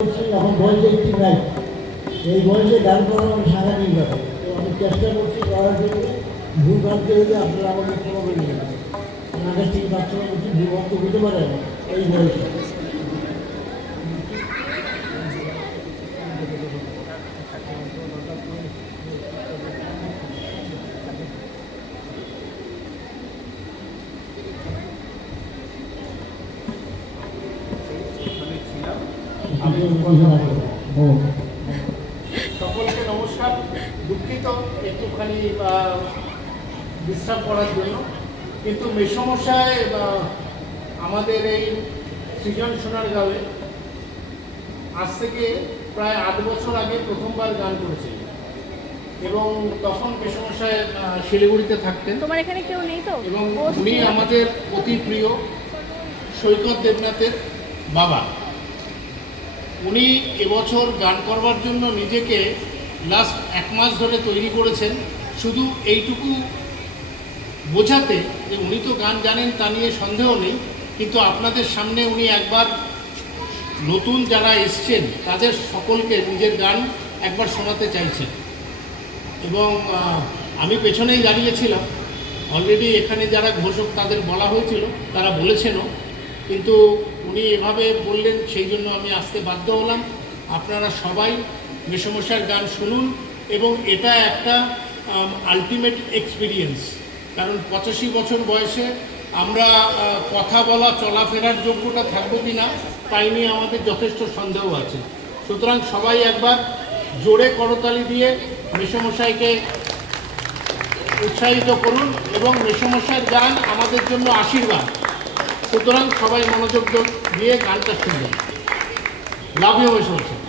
এখন বয়সে ঠিক নাই, এই বয়সে গান করা আমার সাংঘাতিক ব্যাপার। তো আমি চেষ্টা করছি করার জন্য, ভুল ভাবতে হলে আপনারা আমাকে ক্ষমা করে নেবেন। আগে ঠিক বাচ্চারা কিছু ভুল ভাবতে হতে পারে এই বয়সে। সকলকে নমস্কার। দুঃখিত একটুখানি ডিস্টার্ব করার জন্য, কিন্তু মেসমশাই আমাদের এই সৃজন সোনারগাঁওয়ে আজ থেকে প্রায় 8 বছর আগে প্রথমবার গান করেছিলেন এবং তখন মেসমশাই শিলিগুড়িতে থাকতেন। তোমার এখানে কেউ নেই তো? এবং উনি আমাদের অতি প্রিয় সৈকত দেবনাথের বাবা। উনি এবছর গান করবার জন্য নিজেকে লাস্ট 1 মাস ধরে তৈরি করেছেন, শুধু এইটুকু বোঝাতে যে উনি তো গান জানেন, তা নিয়ে সন্দেহ নেই, কিন্তু আপনাদের সামনে উনি একবার নতুন যারা এসছেন তাদের সকলকে নিজের গান একবার শোনাতে চাইছেন। এবং আমি পেছনেই দাঁড়িয়েছিলাম, অলরেডি এখানে যারা ঘোষক তাদের বলা হয়েছিল, তারা বলেছেনও, কিন্তু উনি এভাবে বললেন সেই জন্য আমি আসতে বাধ্য হলাম। আপনারা সবাই মেসমশাইয়ের গান শুনুন এবং এটা একটা আলটিমেট এক্সপিরিয়েন্স। কারণ 85 বছর বয়সে আমরা কথা বলা চলাফেরার যোগ্যতা থাকবো কি না তাই নিয়ে আমাদের যথেষ্ট সন্দেহ আছে। সুতরাং সবাই একবার জোরে করতালি দিয়ে মেসমশাইকে উৎসাহিত করুন এবং মেসমশাইয়ের গান আমাদের জন্য আশীর্বাদ। সুতরাং সবাই মনোযোগ দিয়ে গানটা শুনবেন। Love you মেসমশাই।